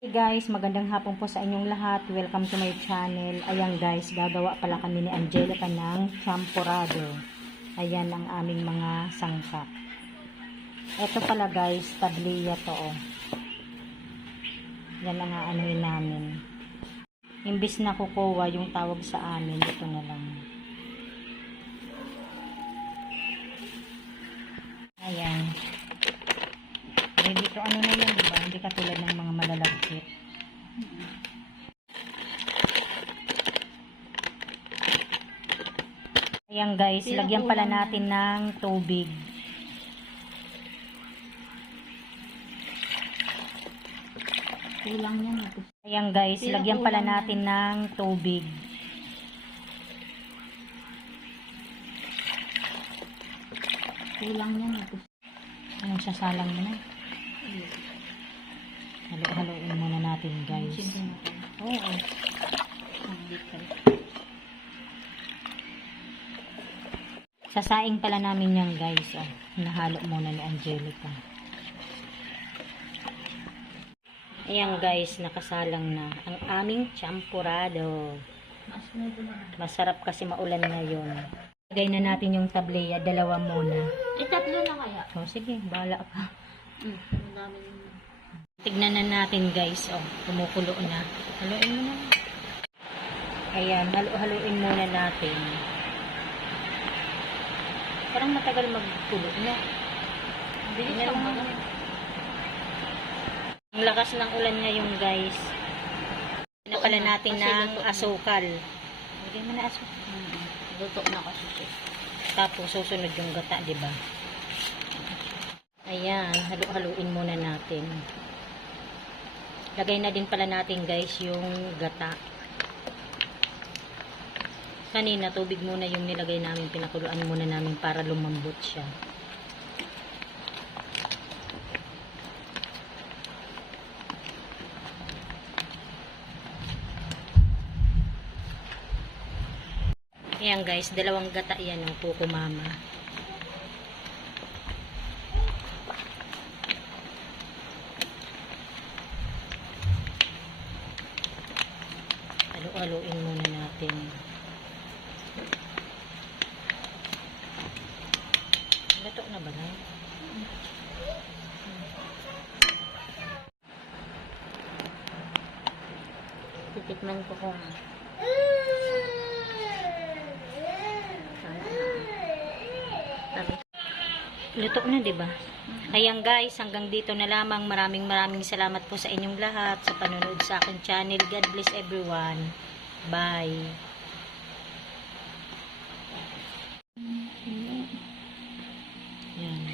Hey guys, magandang hapon po sa inyong lahat. Welcome to my channel. Ayan guys, gagawa pala kami ni Angelica ng champurrado. Ayan ang aming mga sangkap. Ito pala guys, tabliya to oh. Yan ang aanuhin namin. Imbis na kukuha yung tawag sa amin, ito na lang. Ayan. Dito ano na yan, diba? Hindi katulad ng mga malalagkit. Ayan guys, lagyan pala natin ng tubig. Kulang yan. Ayan guys, lagyan pala natin ng tubig. Kulang yan. Anong sasalang mo na? Halo-haloin muna natin guys. Oo. Sasaing pala namin yan guys. Oh. Nahalo muna ni Angelica. Ayan guys, nakasalang na ang aming champurrado. Masarap kasi maulan ngayon. Lagay na natin yung tableya, dalawa muna. Tatlo na kaya? Oh, sige, bahala ka. Madami. Tignan na natin guys, oh, kumukulo na. Haluin mo na. Ayan, haluin muna natin. Parang matagal magkulo na. Bilis Tingnan lang mo. ba? Ang lakas ng ulan ngayon guys. Pinapala natin ng asukal. Lagyan mo na asukal. Luto na kasi. Tapos susunod yung gata, di ba? Ayan, haluin muna natin. Lagay na din pala natin guys yung gata. Kanina tubig muna yung nilagay namin, pinakuluan muna namin para lumambot siya. Ayan guys, dalawang gata yan o, kuko mama. Haluin muna natin. Gato na ba lang? Titikman ko kung Luto na, 'di ba? Ayan guys, hanggang dito na lamang. Maraming salamat po sa inyong lahat sa panonood sa aking channel. God bless everyone. Bye. Yan.